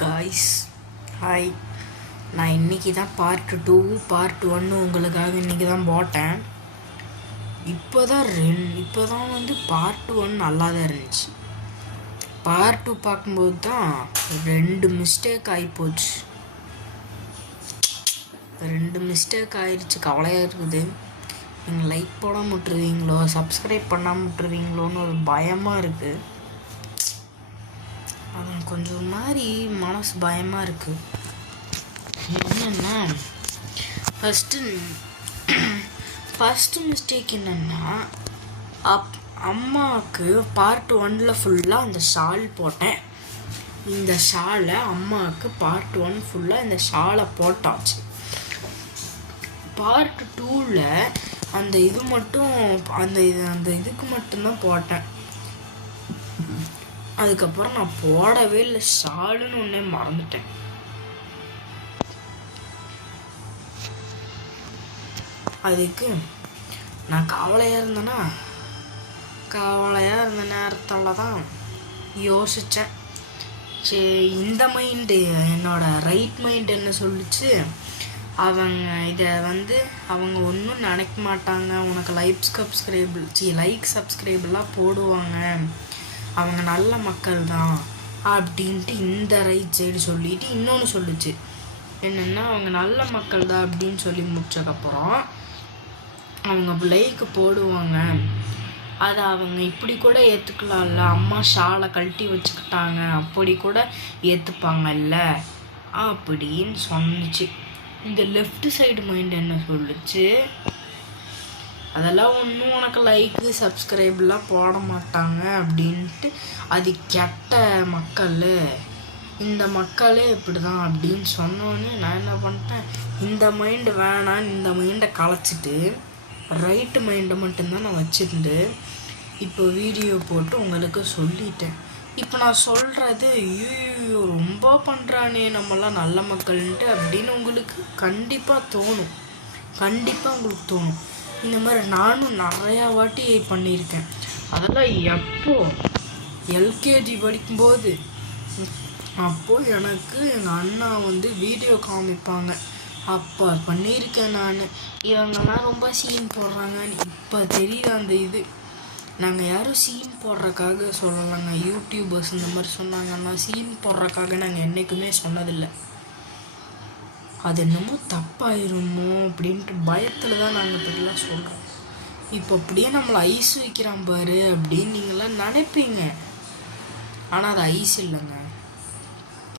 Guys hi. நான் இன்றைக்கி தான் பார்ட் 2 பார்ட் 1 உங்களுக்காக இன்றைக்கி தான் போட்டேன். இப்போ தான் வந்து பார்ட் 1 நல்லா தான் இருந்துச்சு. பார்ட் 2 பார்க்கும்போது தான் 2 மிஸ்டேக் ஆகிப்போச்சு. 2 மிஸ்டேக் ஆயிடுச்சு. கவலையாக இருக்குது. நீங்கள் லைக் போடாமல் விட்டுருவீங்களோ, சப்ஸ்கிரைப் பண்ணாமல் விட்டுருவீங்களோன்னு ஒரு பயமாக இருக்குது. அது கொஞ்சம் மாதிரி மனசு பயமாக இருக்குது. என்னென்னா ஃபஸ்ட்டு மிஸ்டேக் என்னென்னா, அம்மாவுக்கு பார்ட் 1 ஃபுல்லாக அந்த ஷால் போட்டேன். இந்த ஷாலை அம்மாவுக்கு பார்ட் 1 ஃபுல்லாக இந்த ஷாலை போட்டாச்சு. பார்ட் 2ல் அந்த இது மட்டும் அந்த இதுக்கு மட்டும்தான் போட்டேன். அதுக்கப்புறம் நான் போடவே இல்லை. ஷாலுன்னு ஒன்றே மறந்துட்டேன். அதுக்கு நான் கவலையாக இருந்த நேரத்தில் தான் யோசித்தேன். சரி, இந்த மைண்டு என்னோட ரைட் மைண்ட் என்ன சொல்லிச்சு, அவங்க ஒன்றும் நினைக்க மாட்டாங்க, உனக்கு லைக் சப்ஸ்கிரைபெல்லாம் போடுவாங்க, அவங்க நல்ல மக்கள் தான் அப்படின்ட்டு இந்த ரைட் சைடு சொல்லிட்டு இன்னொன்று சொல்லிச்சு. என்னென்னா, அவங்க நல்ல மக்கள் தான் அப்படின்னு சொல்லி முடிச்சதுக்கப்புறம் அவங்க லைக் போடுவாங்க, அதை அவங்க இப்படி கூட ஏற்றுக்கலாம்ல, அம்மா ஷாலை கழட்டி வச்சுக்கிட்டாங்க அப்படி கூட ஏற்றுப்பாங்கல்ல அப்படின்னு சொன்னிச்சு. இந்த லெஃப்ட் சைடு மைண்ட் என்ன சொல்லிச்சு, அதெல்லாம் ஒன்றும் உனக்கு லைக்கு சப்ஸ்கிரைப்லாம் போட மாட்டாங்க அப்படின்ட்டு, அது கெட்ட மக்கள், இந்த மக்களே இப்படி தான் அப்படின்னு சொன்னோன்னே நான் என்ன பண்ணிட்டேன், இந்த மைண்டு வேணான்னு இந்த மைண்டை கலைச்சிட்டு ரைட்டு மைண்டை மட்டும்தான் நான் வச்சுருந்து இப்போ வீடியோ போட்டு உங்களுக்கு சொல்லிட்டேன். இப்போ நான் சொல்கிறது, ஐயோ ரொம்ப பண்ணுறானே நம்மளாம் நல்ல மக்கள்ன்ட்டு அப்படின்னு உங்களுக்கு கண்டிப்பாக தோணும். இந்த மாதிரி நானும் நிறையா வாட்டி பண்ணியிருக்கேன். அதெல்லாம் எப்போ எல்கேஜி படிக்கும்போது, அப்போது எனக்கு எங்கள் அண்ணா வந்து வீடியோ காமிப்பாங்க, அப்போ பண்ணியிருக்கேன் நான். இவங்கெல்லாம் ரொம்ப சீன் போடுறாங்க. இப்போ தெரியுது அந்த இது. நாங்கள் யாரும் சீன் போடுறக்காக சொல்லலைங்க. யூடியூபர்ஸ் இந்த மாதிரி சொன்னாங்கன்னா சீன் போடுறக்காக நாங்கள் என்றைக்குமே சொன்னதில்லை. அது என்னமோ தப்பாயிருமோ அப்படின்ட்டு பயத்தில் தான் நாங்கள் இப்படிலாம் சொல்கிறோம். இப்போ அப்படியே நம்மளை ஐஸ் வைக்கிறான் பாரு அப்படின்னு நீங்களாம் நினைப்பீங்க. ஆனால் அது ஐஸ் இல்லைங்க.